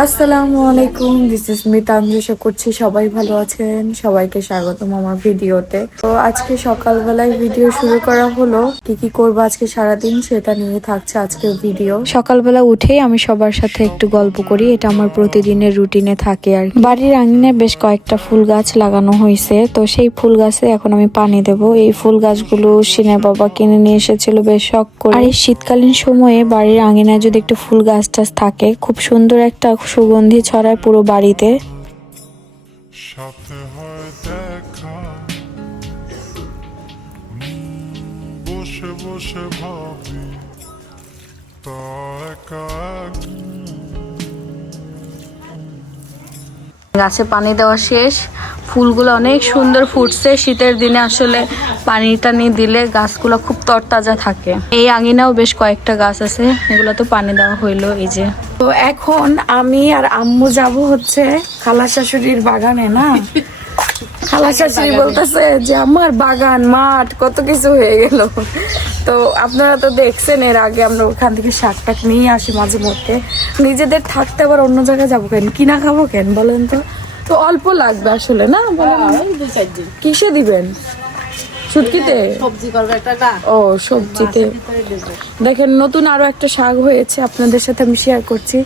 আসসালামু আলাইকুম, this is Mita. আমি আশা করছি সবাই ভালো আছেন। সবাইকে স্বাগতম আমার ভিডিওতে। তো আজকে সকালবেলায় ভিডিও শুরু করা হলো। কি কি করবো আজকে সারাদিন সেটা নিয়ে থাকছে আজকের ভিডিও। সকালবেলা উঠেই আমি সবার সাথে একটু গল্প করি, এটা আমার প্রতিদিনের রুটিনে থাকে। আর বাড়ির আঙিনায় বেশ কয়েকটা ফুল গাছ লাগানো হয়েছে, তো সেই ফুল গাছে এখন আমি পানি দেব। এই ফুল গাছগুলো সিনের বাবা কিনে নিয়ে এসেছিল বেশ শখ করে। আর এই শীতকালীন সময়ে বাড়ির আঙিনায় যদি একটু ফুল গাছ টাছ থাকে, খুব সুন্দর একটা সুগন্ধি ছড়ায় পুরো বাড়িতে। সাথে হয় দেখা, বসে বসে ভাবি তা একা গাছে পানি দেওয়া শেষ, ফুলগুলো অনেক সুন্দর ফুটছে। শীতের দিনে আসলে পানি টানি দিলে গাছগুলো খুব তরতাজা থাকে। এই আঙিনাও বেশ কয়েকটা গাছ আছে, এগুলো তো পানি দেওয়া হইলো। এই যে তো এখন আমি আর আম্মু যাব হচ্ছে খালা শাশুড়ির বাগানে। না, খালা শাশুড়ি বলতেছে যে আমার বাগান মাঠ কত কিছু হয়ে গেল। তো আপনারা তো দেখছেন এর আগে আমরা ওখান থেকে শাক টাক নিয়ে আসি মাঝে মধ্যে। নিজেদের থাকতে আবার অন্য জায়গায় যাবো কেন, কিনা খাবো কেন বলেন তো? তো অল্প লাগবে আসলে, না বলেন? কিসে দিবেন? শুটকিতে? ও সবজিতে। দেখেন নতুন আরো একটা শাক হয়েছে, আপনাদের সাথে আমি শেয়ার করছি।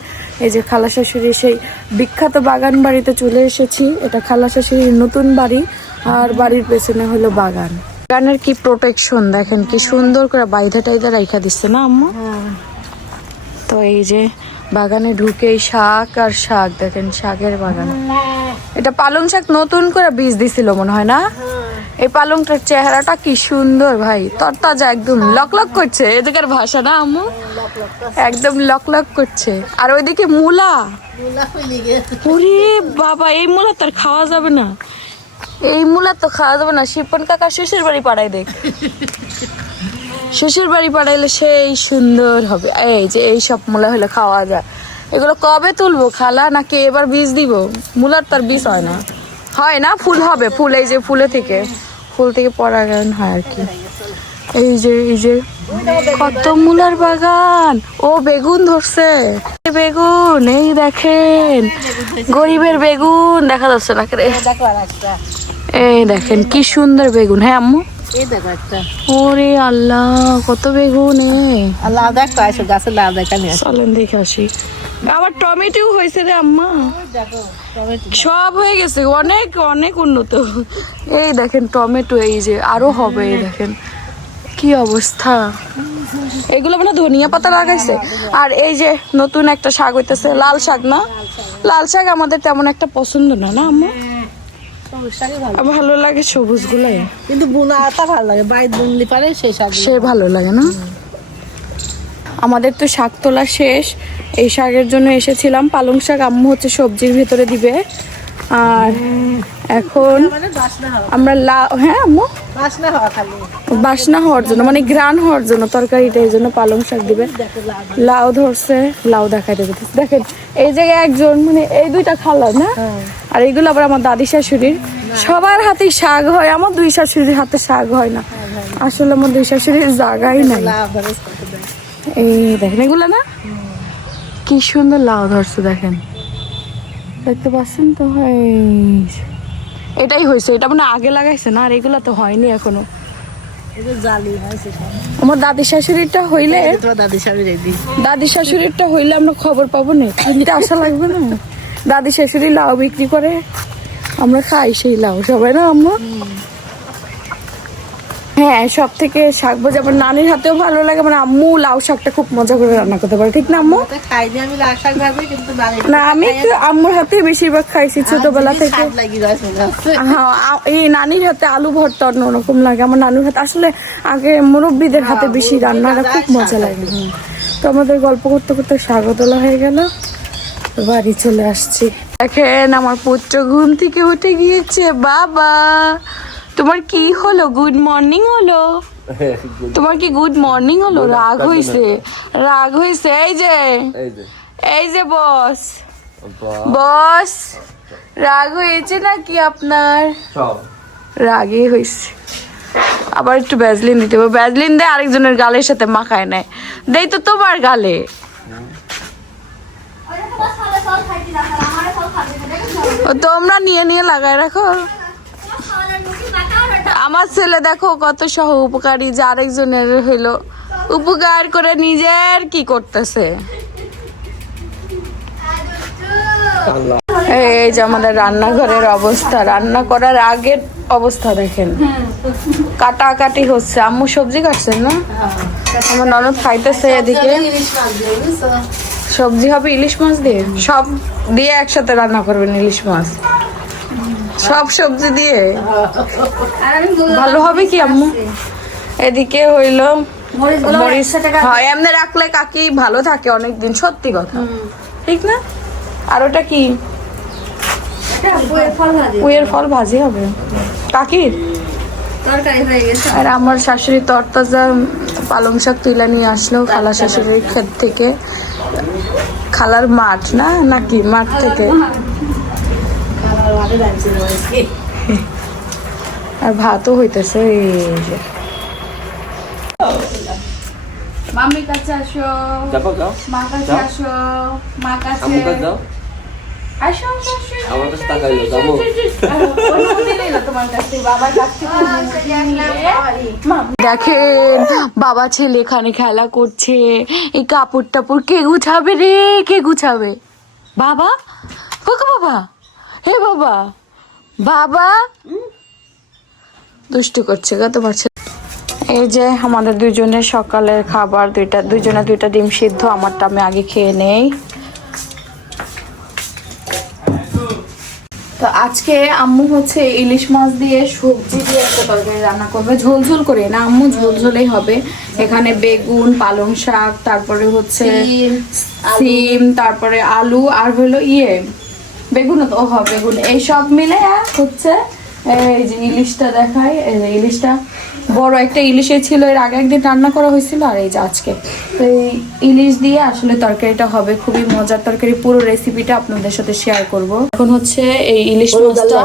এই যে খালা শাশুড়ি সেই বিখ্যাত বাগান বাড়িতে চলে এসেছি। এটা খালা শাশুড়ির নতুন বাড়ি, আর বাড়ির পেছনে হলো বাগান। বাগানের কি প্রোটেকশন দেখেন, কি সুন্দর করে বাইধা টাইধা রাইখা দিচ্ছে না আম্মু? তো এই যে বাগানে ঢুকেই শাক আর শাক, দেখেন শাকের বাগান। এটা পালং শাক নতুন করে বীজ দিছিল মনে হয় না? এই পালংটার চেহারাটা কি সুন্দর ভাই, তরতাজা, একদম লকলক করছে। এদিকের ভাষা না আম্মু, একদম লকলক করছে। আর ওইদিকে মূলা, ওরে বাবা, এই মূলা তো আর খাওয়া যাবে না। এই মূলা তো খাওয়া যাবে না। শিপন কাকা শ্বশুর বাড়ি পাড়ায় দেখ, শ্বশুর বাড়ি পাঠাইলে সেই সুন্দর হবে। এই যে এই সব মূলা হলে খাওয়া যায়। এগুলো কবে তুলবো খালা, নাকি এবার বীজ দিব? মূলার তার বীজ হয় না, হয় না, ফুল হবে। ফুল এই যে ফুল থেকে পরাগায়ন হয় আর কি। এই যে কত মূলার বাগান। ও বেগুন ধরছে, বেগুন এই দেখেন, গরিবের বেগুন দেখা যাচ্ছে না। এই দেখেন কি সুন্দর বেগুন। হ্যাঁ আম্মু, ওরে আল্লাহ কত বেগুন। লাউ দেখো, আসো গাছে লাউ দেখা নিয়ে চলেন দেখে আসি। আবার টমেটো হয়েছে রে আম্মা, সব হয়ে গেছে, অনেক অনেক উন্নত। এই দেখেন টমেটো, এই যে আরো হবে। এই দেখেন কি অবস্থা। এগুলো মানে ধনিয়া পাতা লাগাইছে। আর এই যে নতুন একটা শাক হইতেছে, লাল শাক। না, লাল শাক আমাদের তেমন একটা পছন্দ না, না আম্মা? ভালো লাগে সবুজ গুলাই, কিন্তু বুনাটা ভালো লাগে, বাইরে বুনলি পারে সেই শাক সে ভালো লাগে না। আমাদের তো শাক তোলা শেষ, এই শাকের জন্য এসেছিলাম। পালং শাক আম্মু হচ্ছে সবজির ভেতরে দিবে। আর এখন আমরা হ্যাঁ আম্মু, বাসনা হওয়ার জন্য, মানে গ্রান হওয়ার জন্য তরকারিটা, এই জন্য পালং শাক দিবে। লাউ ধরছে, লাউ দেখাই দেবে। দেখেন এই জায়গায় একজন, মানে এই দুইটা খালা না, আর এইগুলো আবার আমার দাদি শাশুড়ির। সবার হাতেই শাক হয়, আমার দুই শাশুড়ির হাতে শাক হয় না। আসলে আমার দুই শাশুড়ির জায়গাই নাই। এই দেখেন এগুলো না, কি সুন্দর লাউ ধরছে, দেখেন, দেখতে পাচ্ছেন তো? এটাই হয়েছে, এটা মানে আগে লাগাইছে না, আর এগুলা তো হয়নি এখনো। আমার দাদি শাশুড়িটা হইলে, দাদি শাশুড়িটা হইলে আমরা খবর পাবো না, কিনতে আসা লাগবে না। দাদি শাশুড়ি লাউ বিক্রি করে, আমরা খাই সেই লাউ সবাই, না আম্মু? হ্যাঁ, সব থেকে শাক ভাজা আমার নানির হাতেও ভালো লাগে। মানে আম্মু লাউ শাকটা খুব মজা করে রান্না করতে পারে, ঠিক না আম্মু? না, আমি আম্মুর হাতে বেশিরভাগ খাইছি ছোটবেলা থেকে। হ্যাঁ, এই নানির হাতে আলু ভর্তা অন্যরকম লাগে। আমার নানুর হাতে আসলে আগে মুরব্বীদের হাতে বেশি রান্নাটা খুব মজা লাগে। তো আমাদের গল্প করতে করতে শাকও তোলা হয়ে গেল, বাড়ি চলে আসছি। দেখেন আমার পুত্র ঘুম থেকে উঠে গিয়েছে। বাবা, তোমার কি হলো? গুড মর্নিং হলো? তোমার কি গুড মর্নিং হলো? রাগ হইছে, রাগ হইছে। এই যে বস, বস রাগ হয়েছে নাকি আপনার? রাগই হয়েছে। আবার একটু ভ্যাজলিন দিতে হবে। ভ্যাজলিন দেয় আরেকজনের গালের সাথে মাখায় নেয়। দেই তো তোমার গালে। ও তোমরা নিয়ে নিয়ে লাগায় রাখো। আমার ছেলে দেখো কত সহ উপকারী, যে আরেকজনের হইলো উপকার করে নিজের কি করতেছে। এই যে আমাদের রান্নাঘরের অবস্থা, রান্না করার আগের অবস্থা দেখেন, কাটাকাটি হচ্ছে। আম্মু সবজি কাটছেন না? আমার ননদ খাইতেছে এদিকে। সবজি হবে ইলিশ মাছ দিয়ে, সব দিয়ে একসাথে রান্না করবেন ইলিশ মাছ, সব সবজি দিয়ে ভালো হবে কি আম্মু? এদিকে হইলো মরিচ, হ্যাঁ এমনি রাখলে কাকি ভালো থাকে অনেকদিন, সত্যি কথা, ঠিক না? আর ওটা কি? পুয়ের ফল ভাজি হবে কাকির। আর আমার শাশুড়ি তরতাজা পালং শাক তুলে নিয়ে আসলো খালা শাশুড়ির ক্ষেত থেকে, খালার মাঠ না নাকি মাঠ থেকে। আর ভাতও হইতেছে। এই যে মাম্মি কাছে আসো, মা কাছে আসো, মা কাছে আসো, আমার কাছে তাকাইলো যাবো। দেখেন বাবা ছেলে এখানে খেলা করছে। এই কাপড় টাপড় কে গুছাবে রে, কে গুছাবে? বাবা, বাবা, হে বাবা, বাবা দুষ্টু করছে গো তোমার ছেলে। এই যে আমাদের দুজনের সকালের খাবার, দুইজনে দুইটা ডিম সিদ্ধ, আমারটা আমি আগে খেয়ে নেই। তো আজকে আম্মু হচ্ছে ইলিশ মাছ দিয়ে সবজি দিয়ে একটা তরকারি রান্না করবে, ঝোল ঝোল করে না আম্মু, ঝোল ঝোলেই হবে। এখানে বেগুন, পালং শাক, তারপরে হচ্ছে সিম, তারপরে আলু, আর হলো বেগুন, তো বেগুন, এই সব মিলে হচ্ছে এই যে ইলিশটা দেখাই। এই যে ইলিশটা বড় একটা ইলিশে ছিল, এর আগে একদিন রান্না করা হয়েছিল, আর এই যে আজকে তো এই ইলিশ দিয়ে আসলে তরকারিটা হবে, খুবই মজার তরকারি। পুরো রেসিপিটা আপনাদের সাথে শেয়ার করব। এখন হচ্ছে এই ইলিশ মাছটা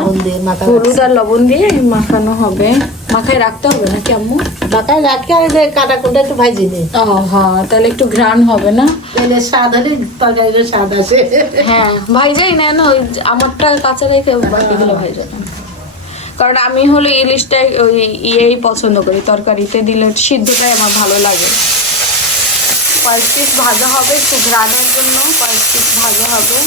হলুদ আর লবণ দিয়ে মাখানো হবে। মাখায় রাখতে হবে নাকি আম্মু? মাথায় রাখি, আর কাটা কুটা একটু ভাজি নে। ও হ্যাঁ, তাহলে একটু ঘ্রাণ হবে না? তাহলে স্বাদ হলে তরকারির স্বাদ আসে। হ্যাঁ ভাইজাই না, ওই আমারটা কাঁচা রেখে বাকিগুলো ভাইজা না। কারণ আমি হলো ইলিশটাই ওই ইয়েই পছন্দ করি, তরকারিতে দিলে সিদ্ধটাই আমার ভালো লাগে। কয়েক পিস ভাজা হবে একটু ঘ্রাণের জন্য, কয়েক পিস ভাজা হবে।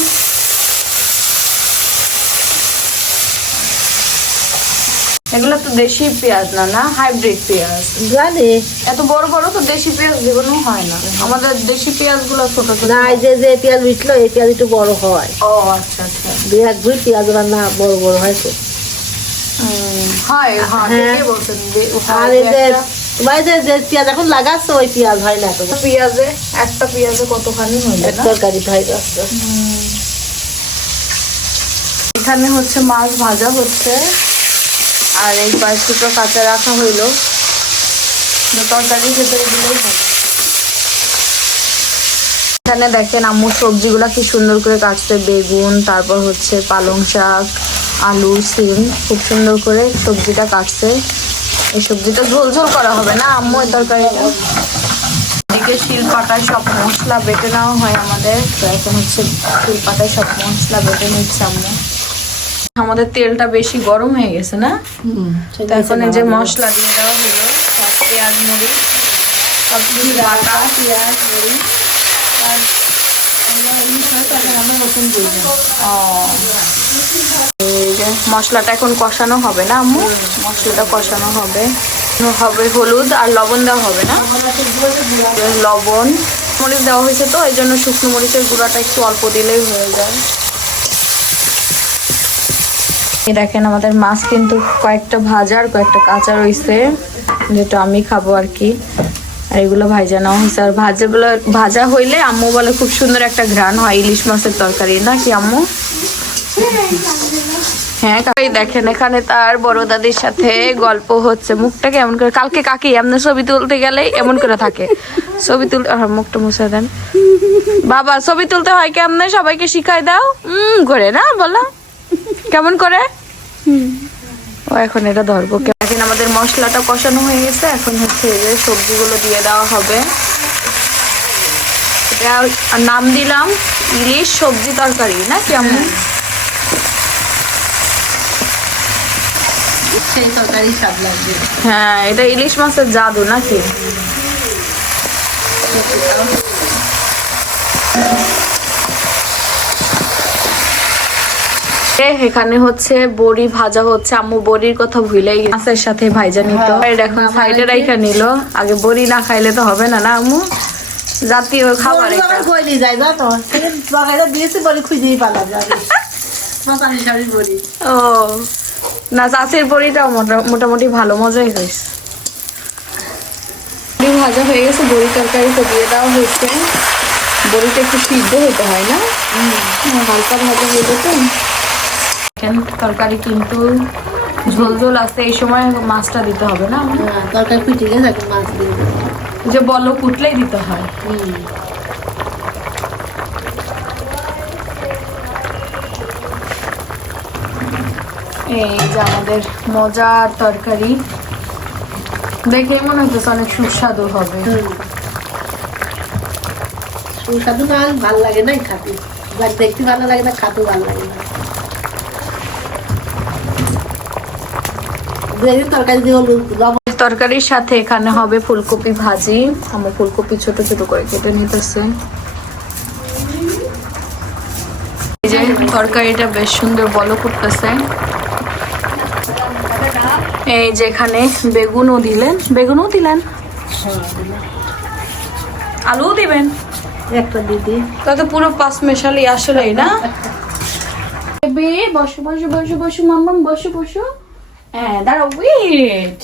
এগুলো তো দেশি পেঁয়াজ না, না হাইব্রিড পেঁয়াজ জানি। এত বড় বড় তো দেশি পেঁয়াজ যেগুলো হয় না, আমাদের দেশি পেঁয়াজ গুলো ছোট ছোট। না, এই যে পেঁয়াজ উঠলো, এই পেঁয়াজ একটু বড় হয়। ও আচ্ছা আচ্ছা, দুই এক দুই পেঁয়াজ রান্না বড় বড় হয়েছে। হয় হ্যাঁ, ঠিকই বলছেন। আর এই যে তোমার যে পেঁয়াজ এখন লাগাচ্ছ, ওই পেঁয়াজ হয় না তো। পেঁয়াজে একটা পেঁয়াজে কতখানি হয়ে যায় না? তরকারি হয়ে যাচ্ছে। এখানে হচ্ছে মাছ ভাজা হচ্ছে, আর এই কয়েক টুকরো কাঁচা রাখা হইলো, তরকারির ভেতরে দিলেই হবে। এখানে দেখেন আম্মু সবজিগুলা কি সুন্দর করে কাটছে, বেগুন, তারপর হচ্ছে পালং শাক, আলু, সিম, খুব সুন্দর করে সবজিটা কাটছে। এই সবজিটা ঝোল ঝোল করা হবে না আম্মু এই তরকারিটা। এদিকে শিলপাটায় সব মশলা বেটে নেওয়া হয় আমাদের, তো এখন হচ্ছে শিলপাটায় সব মশলা বেটে নিচ্ছে আম্মু। আমাদের তেলটা বেশি গরম হয়ে গেছে না, তো এখন এই যে মশলা দিয়ে দেওয়া হলো, সব পেঁয়াজ মরিচ সব কিছু বাটা, পেঁয়াজ মরিচ আর এই যে মশলাটা এখন কষানো হবে না আম্মু, মশলাটা কষানো হবে। হবে হলুদ আর লবণ দেওয়া হবে না, লবণ মরিচ দেওয়া হয়েছে, তো এই জন্য শুকনো মরিচের গুঁড়াটা একটু অল্প দিলেই হয়ে যায়। দেখেন আমাদের মাছ কিন্তু কয়েকটা ভাজা আর কয়েকটা কাঁচা রয়েছে, যেটা আমি খাবো আর কি। আর এগুলো ভাজা নেওয়া হয়েছে, আর ভাজা হইলে আম্মু বলে খুব সুন্দর একটা ঘ্রাণ হয় ইলিশ মাছের তরকারি, না কি আম্মু? হ্যাঁ দেখেন এখানে তার বড় দাদির সাথে গল্প হচ্ছে। মুখটা কেমন করে, কালকে কাকি এমন ছবি তুলতে গেলেই এমন করে থাকে, ছবি তুলতে, মুখটা মুছে দেন বাবা, ছবি তুলতে হয় কেমনে সবাইকে শিখাই দাও করে না, বলো কেমন করে। ও এখন এটা ধরবো। এখন আমাদের মশলাটা কষানো হয়ে গেছে, এখন হচ্ছে এই যে সবজিগুলো দিয়ে দেওয়া হবে। আর নাম দিলাম ইলিশ সবজি তরকারি না কেমন? সেই তরকারি স্বাদ লাগবে। হ্যাঁ, এটা ইলিশ মাছের জাদু নাকি? এখানে হচ্ছে বড়ি ভাজা হচ্ছে, আম্মু বড়ির কথা ভুলেই গেছে, মাছের সাথে ভাইজা নিত। এখন সাইডে রাইখা নিল, আগে বড়ি না খাইলে তো হবে না, না আম্মু? জাতীয় খাবার এটা। বলি যাই না তো, তরকারিটা দিয়েছি বলি খুঁজেই পালা যাবে। মশালি শাড়ি বলি। ও না, চাষের বড়িটাও মোটামুটি ভালো, মজাই হয়েছে। বড়ি ভাজা হয়ে গেছে, বড়ি তরকারিতে দিয়ে দেওয়া হয়েছে। বড়িটা একটু সিদ্ধ হতে হয় না, হালকা ভাজা হইলে তো। তরকারি কিন্তু ঝোল ঝোল আছে, এই সময় মাছটা দিতে হবে না? তরকারি ফুটে গেছে, এখন মাছ দিয়ে দেবো। যে বলো কুটলেই দিতে হয়। এই যে আমাদের মজার তরকারি, দেখেই মনে হচ্ছে অনেক সুস্বাদু হবে। সুস্বাদু না ভালো লাগে না খাতে, দেখতে ভালো লাগে না, খাতেও ভালো লাগে না। তরকারি দিয়ে তরকারির সাথে এখানে হবে ফুলকপি ভাজি। আমার ফুলকপি ছোট ছোট করে কেটে নিতেছে। এই যে তরকারিটা বেশ সুন্দর বলো করতেছে। এই যে এখানে বেগুনও দিলেন, আলুও দিবেন একটা দিদি, তাতে পুরো পাঁচ মেশালি আসলেই না। বসো বসো বসো বসো মাম্মাম, বসো বসো। হ্যাঁ দাঁড়াও, ওয়েট।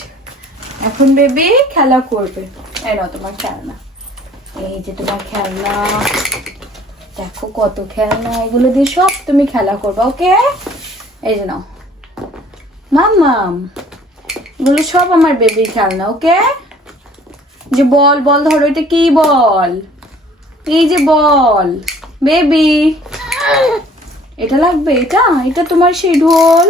এখন বেবি খেলা করবে। এই নাও তোমার খেলনা, এই যে তোমার খেলনা, দেখো কত খেলনা, এগুলো দিয়ে সব তুমি খেলা করবে, ওকে? এই যে নাও মাম্মাম, এগুলো সব আমার বেবির খেলনা, ওকে? যে বল বল ধরো, এটা কি বল? এই যে বল বেবি, এটা লাগবে, এটা তোমার সেই ঢোল।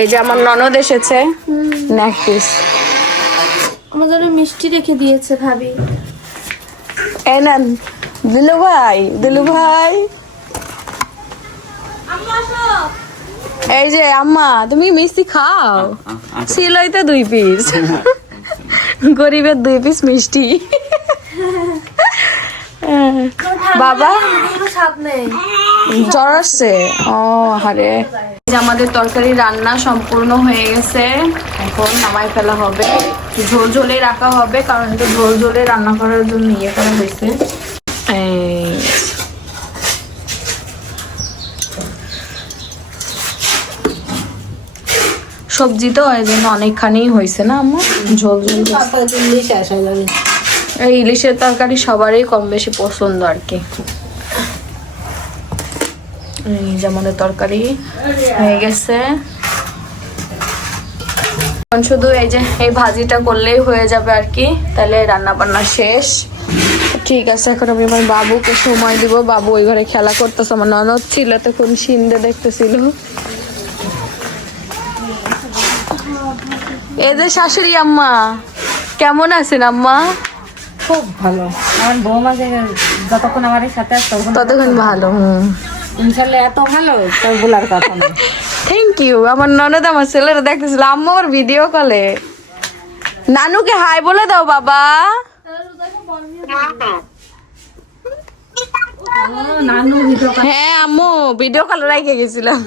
এই যে আমার ননদ এসেছে, নেক পিস আমার জন্য মিষ্টি রেখে দিয়েছে ভাবি। এই নেন দিলু ভাই। এই যে আম্মা, তুমি মিষ্টি খাও? ছিলই তো 2 পিস, গরিবের 2 পিস মিষ্টি। বাবা স্বাদ নেই, জ্বর আসছে। ও আরে, আমাদের তরকারি রান্না সম্পূর্ণ হয়ে গেছে, এখন নামাই ফেলা হবে। ঝোল ঝোলে রাখা হবে, কারণ এটা ঝোল ঝোলে রান্না করার জন্য ইয়ে করা হয়েছে। সবজি তো এই জন্য অনেকখানি হয়েছে না আমার, ঝোল ঝোল। এই ইলিশের তরকারি সবারই কম বেশি পছন্দ আর কি। এই যে আমাদের তরকারি হয়ে গেছে, শুধু এই যে এই ভাজিটা করলেই হয়ে যাবে আর কি, তাহলে রান্না বান্না শেষ। ঠিক আছে, এখন আমি আমার বাবুকে সময় দিব। বাবু ওই ঘরে খেলা করতেছে, আমার ননদ ছিল তখন সিন্দে দেখতেছিল। এই যে শাশুড়ি আম্মা, কেমন আছেন আম্মা? খুব ভালো। আমার বৌমা যে যতক্ষণ আমার সাথে আছে ততক্ষণ ভালো। ইনশাল্লাহ এত ভালো তোর বলার কথা না। Thank you. আমার ননদ আমার ছেলেরা দেখতেছিল, আম্মু আমার ভিডিও কলে। নানুকে হাই বলে দাও বাবা। নানু ভিডিও হ্যাঁ আম্মু ভিডিও কলে রেখে গেছিলাম,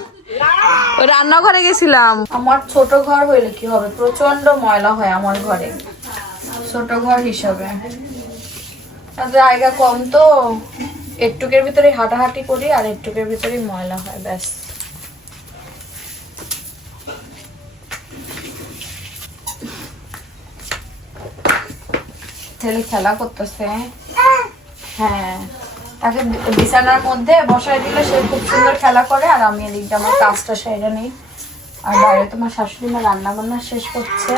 ওই রান্নাঘরে গেছিলাম। আমার ছোট ঘর হইলে কি হবে, প্রচন্ড ময়লা হয় আমার ঘরে, ছোট ঘর হিসাবে। আর জায়গা কম তো, একটুকের ভিতরে হাঁটাহাঁটি করি আর একটুকের ভিতরে ময়লা হয়, ব্যাস। ছেলে খেলা করতেছে। হ্যাঁ, তাকে বিছানার মধ্যে বসায় দিলে সে খুব সুন্দর খেলা করে, আর আমি এদিকে আমার কাজটা সেরে নিই। আর বাইরে তোমার শাশুড়ি মা রান্না বান্না শেষ করছে।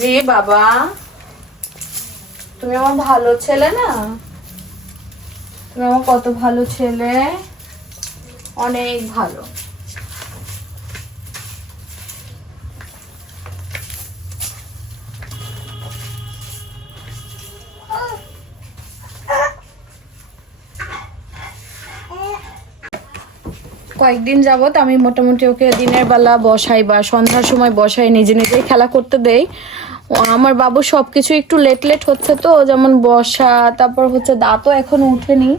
জি বাবা, তুমি আমার ভালো ছেলে না? তুমি আমার কত ভালো ছেলে, অনেক ভালো। কয়েকদিন যাবত আমি মোটামুটি ওকে দিনের বেলা বসাই বা সন্ধ্যার সময় বসাই, নিজে নিজেই খেলা করতে দেই। আমার বাবু সবকিছু একটু লেট লেট হচ্ছে তো, যেমন বসা, তারপর হচ্ছে দাঁতও এখন উঠেনি।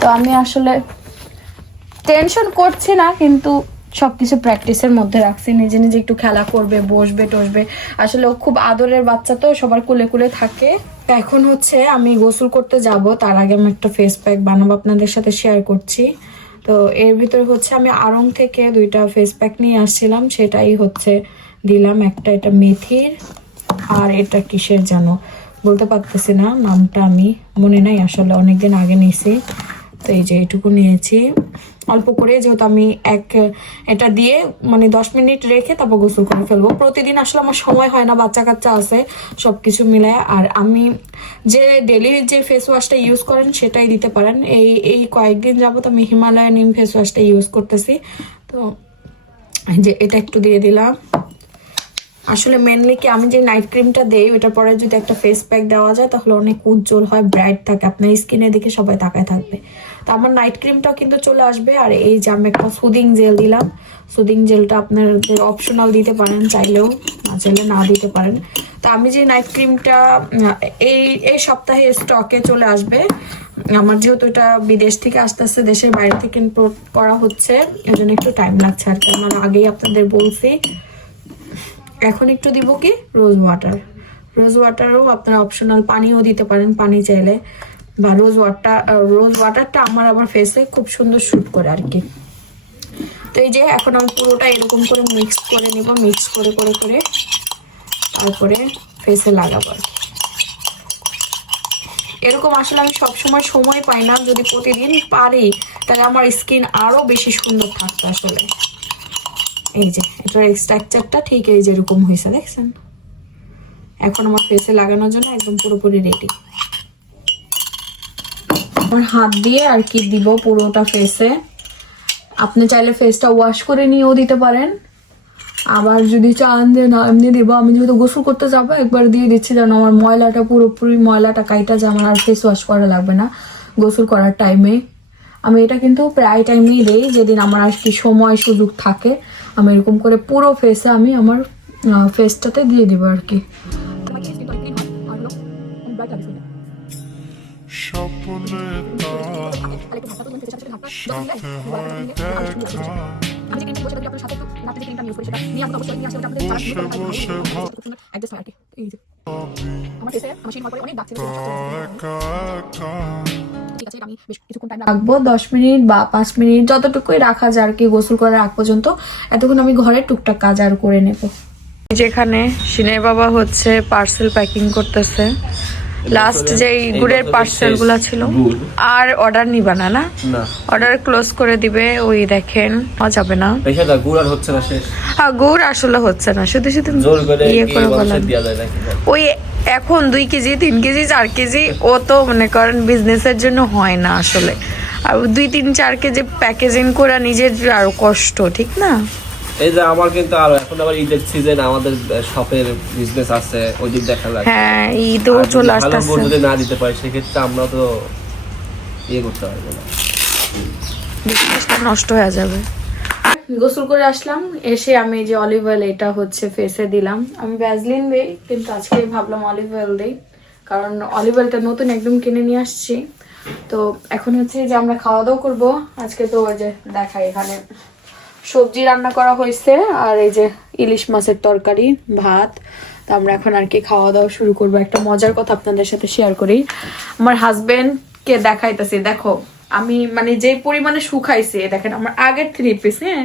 তো আমি আসলে টেনশন করছি না, কিন্তু সবকিছু প্র্যাকটিসের মধ্যে রাখছি। নিজে নিজে একটু খেলা করবে, বসবে টসবে। আসলে ও খুব আদরের বাচ্চা তো, সবার কুলে কুলে থাকে। এখন হচ্ছে আমি গোসল করতে যাব, তার আগে আমি একটা ফেস প্যাক বানাবো, আপনাদের সাথে শেয়ার করছি। তো এর ভিতরে হচ্ছে আমি আড়ং থেকে 2টা ফেস প্যাক নিয়ে আসছিলাম, সেটাই হচ্ছে দিলাম। একটা এটা মেথির, আর এটা কিসের জানো বলতে পারতেছি না নামটা, আমি মনে নাই আসলে, অনেকদিন আগে নিয়েছি। তো এই যে এইটুকু নিয়েছি অল্প করে, যেহেতু আমি এটা দিয়ে মানে 10 মিনিট রেখে তারপর গোসল করে ফেলবো। প্রতিদিন আসলে আমার সময় হয় না, বাচ্চা কাচ্চা আছে, সবকিছু মিলায়। আর আমি যে ডেলি যে ফেস ওয়াশটা ইউজ করেন সেটাই দিতে পারেন। এই কয়েকদিন যাবত আমি হিমালয় নিম ফেস ওয়াশটা ইউজ করতেছি। তো যে এটা একটু দিয়ে দিলাম। আসলে মেনলি কি, আমি যে নাইট ক্রিমটা দেই ওটার পরে যদি একটা ফেস প্যাক দেওয়া যায় তাহলে অনেক উজ্জ্বল হয়, ব্রাইট থাকে, আপনার স্কিনের দিকে সবাই তাকায় থাকবে। তো আমার নাইট ক্রিমটাও কিন্তু চলে আসবে। আর এই যে আমি একটা সুদিং জেল দিলাম, সুদিং জেলটা আপনার অপশনাল দিতে পারেন, চাইলেও, না চাইলে না দিতে পারেন। তো আমি যে নাইট ক্রিমটা এই সপ্তাহে স্টকে চলে আসবে। আমার যেহেতু এটা বিদেশ থেকে আসতেছে, দেশের বাইরে থেকে ইম্পোর্ট করা হচ্ছে, এর জন্য একটু টাইম লাগছে আর কি। আমার আগেই আপনাদের বলছি। এখন একটু দিব কি রোজ ওয়াটারও আপনারা অপশনাল, পানিও দিতে পারেন পানি চাইলে, বা রোজ ওয়াটারটা আমার আবার ফেসে খুব সুন্দর শুট করে আর কি। তো এই যে এখন আমি পুরোটা এরকম করে মিক্স করে নেব, মিক্স করে করে করে তারপরে ফেসে লাগাবো আর কি। এরকম আসলে আমি সবসময় সময় পাই না, যদি প্রতিদিন পারি তাহলে আমার স্কিন আরো বেশি সুন্দর থাকতো আসলে। এই যে এটার স্ট্রাকচারটা ঠিক এই যেরকম হয়েছে, দেখছেন? এখন আমার ফেসে লাগানোর জন্য একদম পুরোপুরি রেডি। আমার হাত দিয়ে আর কি দিব পুরোটা ফেসে। আপনি চাইলে ফেসটা ওয়াশ করে নিয়েও দিতে পারেন, আবার যদি চান যে না এমনি দিব, আমি যেহেতু গোসল করতে যাবো একবার দিয়ে দিচ্ছি, যেন আমার ময়লাটা পুরোপুরি ময়লাটা কাইটা যে আমার আর ফেস ওয়াশ করা লাগবে না গোসল করার টাইমে। আমি এটা কিন্তু প্রায় টাইমেই দিই, যেদিন আমার আর কি সময় সুযোগ থাকে আমি এরকম করে পুরো ফেসে আমি আমার ফেসটাতে দিয়ে দেবো আর কি। স্বপ্নে সাথে হয় দেখা, বসে বসে রাখবো 10 মিনিট বা 5 মিনিট, যতটুকুই রাখা যায় আর কি গোসল করার আগ পর্যন্ত। এতক্ষণ আমি ঘরে টুকটাক কাজ আর করে নেব। যেখানে সিনের বাবা হচ্ছে পার্সেল প্যাকিং করতেছে, লাস্ট যে গুড়ের পার্সেল গুলা ছিল আর অর্ডার নিবা না না না অর্ডার ক্লোজ করে দিবে ওই দেখেন যাবে না দেখে দা গুড় আর হচ্ছে না শেষ হ্যাঁ গুড় আসলে হচ্ছে না শুধু শুধু জোর করে ইয়ে করে এই বললাম বংশে দেয়া যায় নাকি ওই এখন 2 কেজি 3 কেজি 4 কেজি ও তো মনে করেন বিজনেসের জন্য হয় না আসলে আর 2-3-4 কেজি প্যাকেজিং করা নিজের আরো কষ্ট ঠিক না এই যে আমার কিন্তু আর এখন আবার ঈদের সিজন আমাদের শপের বিজনেস আছে ওই দিক দেখা লাগে হ্যাঁ ঈদও চলে ভালো আসতেছে বোর্ড যদি না দিতে পারি সেক্ষেত্রে আমরা তো ইয়ে করতে পারবো না বিজনেসটা নষ্ট হয়ে যাবে গোসল করে আসলাম এসে আমি যে অলিভ অয়েল এটা হচ্ছে ফেসে দিলাম আমি ভ্যাসলিন দেই কিন্তু আজকে ভাবলাম অলিভ অয়েল দেই কারণ অলিভ অয়েলটা নতুন একদম কিনে নিয়ে আসছি তো এখন হচ্ছে যে আমরা খাওয়া দাওয়া করবো আজকে তো ওই যে দেখাই এখানে সবজি রান্না করা হয়েছে আর এই যে ইলিশ মাছের তরকারি ভাত তো আমরা এখন আর কি খাওয়া দাওয়া শুরু করবো একটা মজার কথা আপনাদের সাথে শেয়ার করি আমার হাজবেন্ডকে দেখাইতেছি দেখো আমি মানে যে পরিমাণে শুকাইছি দেখেন আমার আগের 3 পিস হ্যাঁ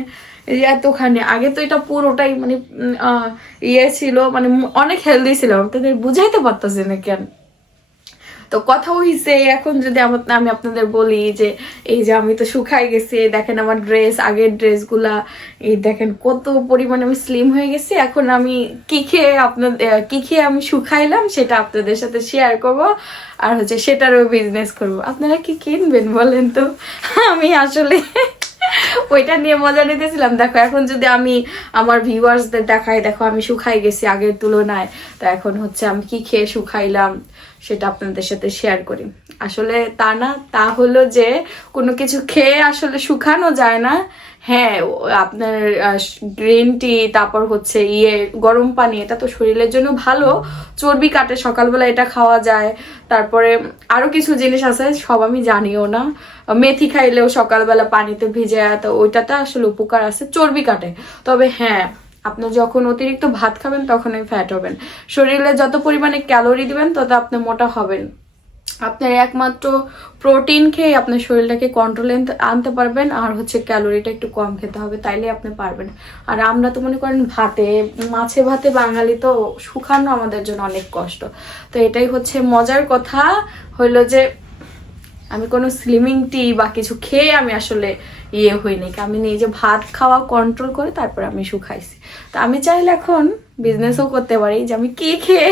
এই যে এতখানি আগে তো এটা পুরোটাই মানে ইয়ে ছিল মানে অনেক হেলদি ছিল আপনাদের বুঝাইতে পারতেছি না কেন তো কথা হইছে এখন যদি আমি আপনাদের বলি যে এই যে আমি তো শুকাই গেছি দেখেন আমার ড্রেস আগের ড্রেসগুলা এই দেখেন কত পরিমাণে আমি স্লিম হয়ে গেছি এখন আমি কি খেয়ে আমি শুকাইলাম সেটা আপনাদের সাথে শেয়ার করব আর হচ্ছে সেটারও বিজনেস করব আপনারা কি কিনবেন বলেন তো আমি আসলে ওইটা নিয়ে মজা নিতেছিলাম দেখো এখন যদি আমি আমার ভিউয়ার্সদের দেখাই দেখো আমি শুকাই গেছি আগের তুলনায় তো এখন হচ্ছে আমি কি খেয়ে শুকাইলাম সেটা আপনাদের সাথে শেয়ার করি আসলে তা না তা হলো যে কোনো কিছু খেয়ে আসলে শুকানো যায় না হ্যাঁ আপনার গ্রিন টি তারপর হচ্ছে গরম পানি এটা তো শরীরের জন্য ভালো চর্বি কাটে সকালবেলা এটা খাওয়া যায় তারপরে আরো কিছু জিনিস আছে সব আমি জানিও না মেথি খাইলেও সকালবেলা পানিতে ভিজে তো ওইটাতে আসলে উপকার আছে চর্বি কাটে তবে হ্যাঁ আপনি যখন অতিরিক্ত ভাত খাবেন তখনই ফ্যাট হবেন শরীরে যত পরিমাণে ক্যালোরি দিবেন তত আপনি মোটা হবেন আপনার একমাত্র প্রোটিন খেয়ে আপনার শরীরটাকে কন্ট্রোলে আনতে পারবেন আর হচ্ছে ক্যালোরিটা একটু কম খেতে হবে তাইলে আপনি পারবেন আর আমরা তো মনে করেন মাছে ভাতে বাঙালি তো শুকানো আমাদের জন্য অনেক কষ্ট তো এটাই হচ্ছে মজার কথা হইলো যে আমি কোনো স্লিমিং টি বা কিছু খেয়ে আমি আসলে হইনি আমি নিজে ভাত খাওয়া কন্ট্রোল করে তারপর আমি শুকাইছি তো আমি চাইলে এখন বিজনেসও করতে পারি যে আমি কি খেয়ে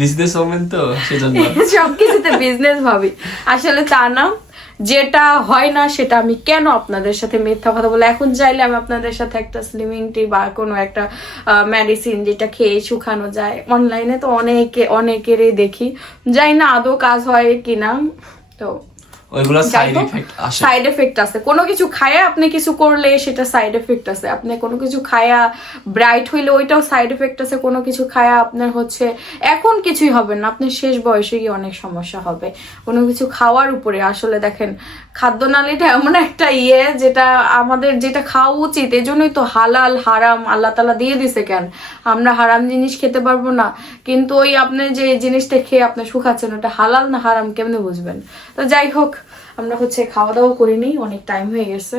বিজনেস ওমেন তো সেজন্য সবকিছুতে বিজনেস ভাবি আসলে তা না যেটা হয় না সেটা আমি কেন আপনাদের সাথে মিথ্যা কথা বলে এখন চাইলে আমি আপনাদের সাথে একটা স্লিমিং টি বা কোনো একটা মেডিসিন যেটা খেয়ে শুকানো যায় অনলাইনে তো অনেকেরই দেখি যাই না আদৌ কাজ হয় কিনা তো ওইগুলো সাইড এফেক্ট আছে কোনো কিছু খায়া আপনি কিছু করলে সেটা সাইড এফেক্ট আছে আপনি কোনো কিছু খায়া ব্রাইট হইলে ওইটাও সাইড এফেক্ট আছে কোনো কিছু খায়া আপনার হচ্ছে এখন কিছুই হবে না আপনার শেষ বয়সে গিয়ে অনেক সমস্যা হবে কোনো কিছু খাওয়ার উপরে আসলে দেখেন খাদ্যনালীটা এমন একটা যেটা আমাদের যেটা খাওয়া উচিত এই জন্যই তো হালাল হারাম আল্লাহ তাআলা দিয়ে দিছে কেন আমরা হারাম জিনিস খেতে পারবো না কিন্তু ওই আপনি যে জিনিসটা খেয়ে আপনি শুকাচ্ছেন ওটা হালাল না হারাম কেমনে বুঝবেন তো যাই হোক আমরা হচ্ছে খাওয়া দাওয়া করিনি অনেক টাইম হয়ে গেছে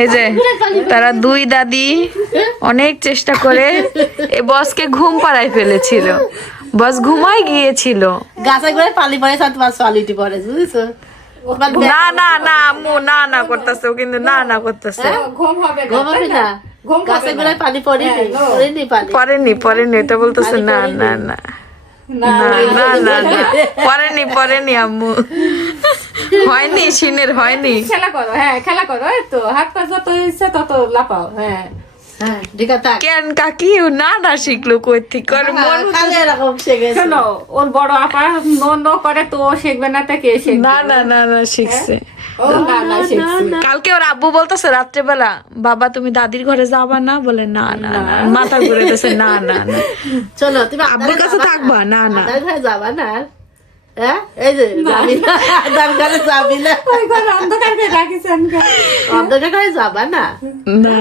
এই যে তারা 2 দাদি অনেক চেষ্টা করে এই বসকে ঘুম পাড়ায় ফেলেছিল বস ঘুমাই গিয়েছিল গাছে করে পালি পরে সাথে পাঁচ পালিটি পরে বুঝছো না না না আম্মু না না করতেছে ও কিন্তু না না করতেছে ঘুম হবে না গাছে করে পালি পরেনি এটা বলতেছে না না না না না না না পরেনি আম্মু হয়নি সিনের হয়নি খেলা করো তো হাত পা যত ইচ্ছা তত লাপাও কেন কাকি না না শিখলো কই থেকে মন ওর বড় আপা নো করে তো শিখবে না তা কে শিখবে না না না না শিখছে কালকে ওর আব্বু বলতেছে রাত্রেবেলা বাবা তুমি দাদির ঘরে যাবা না বলে না না না মাথা ঘুরেতেছে না না না চলো তুমি আব্বুর কাছে থাকবা না না ঘরে যাবা না এই যে যাবি না ঘরে যাবি না অন্ধকার ঘরে যাবা না না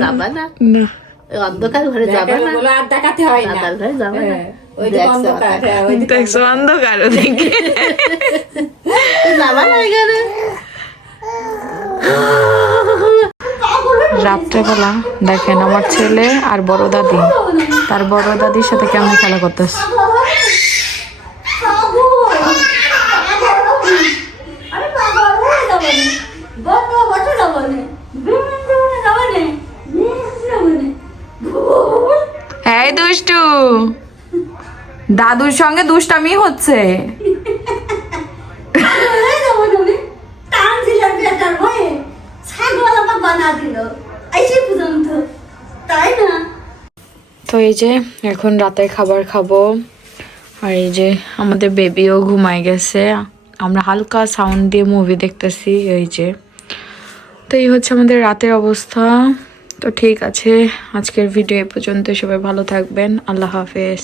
যাবা না না অন্ধকার ঘরে যাবা না আর দেখাতে হয় না ঘরে যাবা না দেখছো অন্ধকার ওদিকে যাবা না এখানে রাত্রেবেলা দেখেন আমার ছেলে আর বড় দাদি তার বড় দাদির সাথে কেমন খেলা করতেছে। এই দুষ্টু, দাদুর সঙ্গে দুষ্টামি হচ্ছে। তো এই যে এখন রাতে খাবার খাবো, আর এই যে আমাদের বেবিও ঘুমায় গেছে, আমরা হালকা সাউন্ড দিয়ে মুভি দেখতেছি। এই যে তো এই হচ্ছে আমাদের রাতের অবস্থা। তো ঠিক আছে, আজকের ভিডিও এ পর্যন্ত। সবাই ভালো থাকবেন, আল্লাহ হাফেজ।